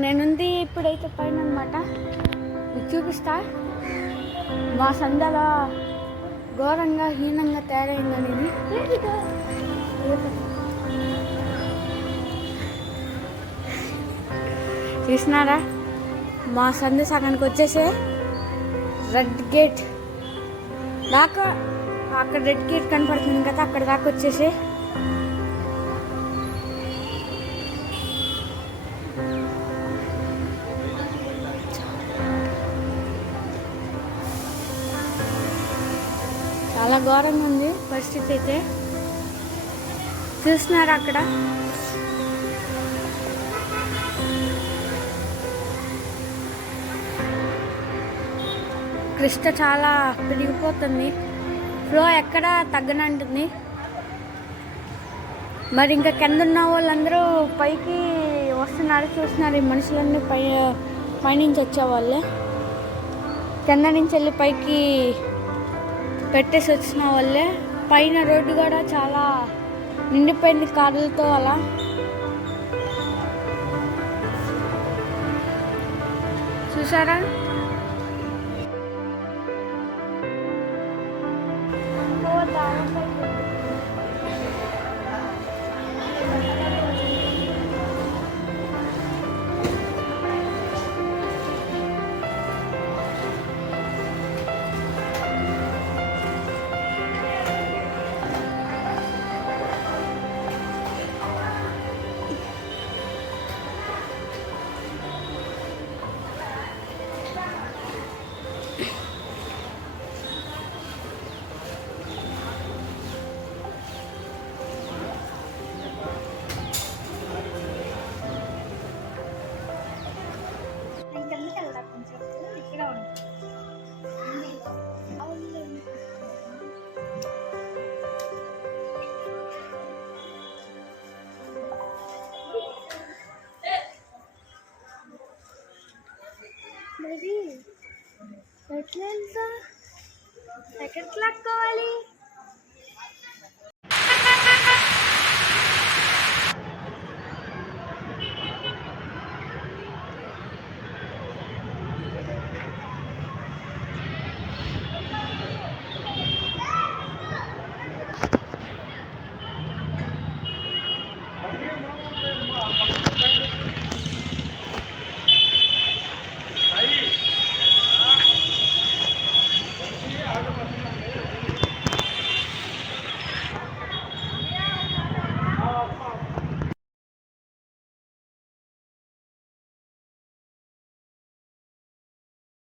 నేనుంది ఇప్పుడైతే పైన అనమాట మీకు చూపిస్తా. మా సందల ఘోరంగా హీనంగా తయారైందని ఇది. చూసినారా? మా సంద సగానికి వచ్చేసే రెడ్ గేట్ దాకా. అక్కడ రెడ్ గేట్ కనపడుతుంది కదా అక్కడ దాకా వచ్చేసి చాలా ఘోరంగా ఉంది పరిస్థితి అయితే. చూస్తున్నారు అక్కడ? క్రిష్ట చాలా పెరిగిపోతుంది. ఫ్లో ఎక్కడ తగ్గనంటుంది. మరి ఇంకా కింద ఉన్న వాళ్ళందరూ పైకి వస్తున్నారు చూస్తున్నారు. ఈ మనుషులన్నీ పై పైనుంచి వచ్చేవాళ్ళే కింద నుంచి వెళ్ళి పైకి పెట్టేసి వచ్చిన వాళ్ళే. పైన రోడ్డు కూడా చాలా నిండిపోయింది కార్లతో అలా. చూసారా? ఎట్లా వెళ్తా ఎక్కడికి లాక్కోవాలి?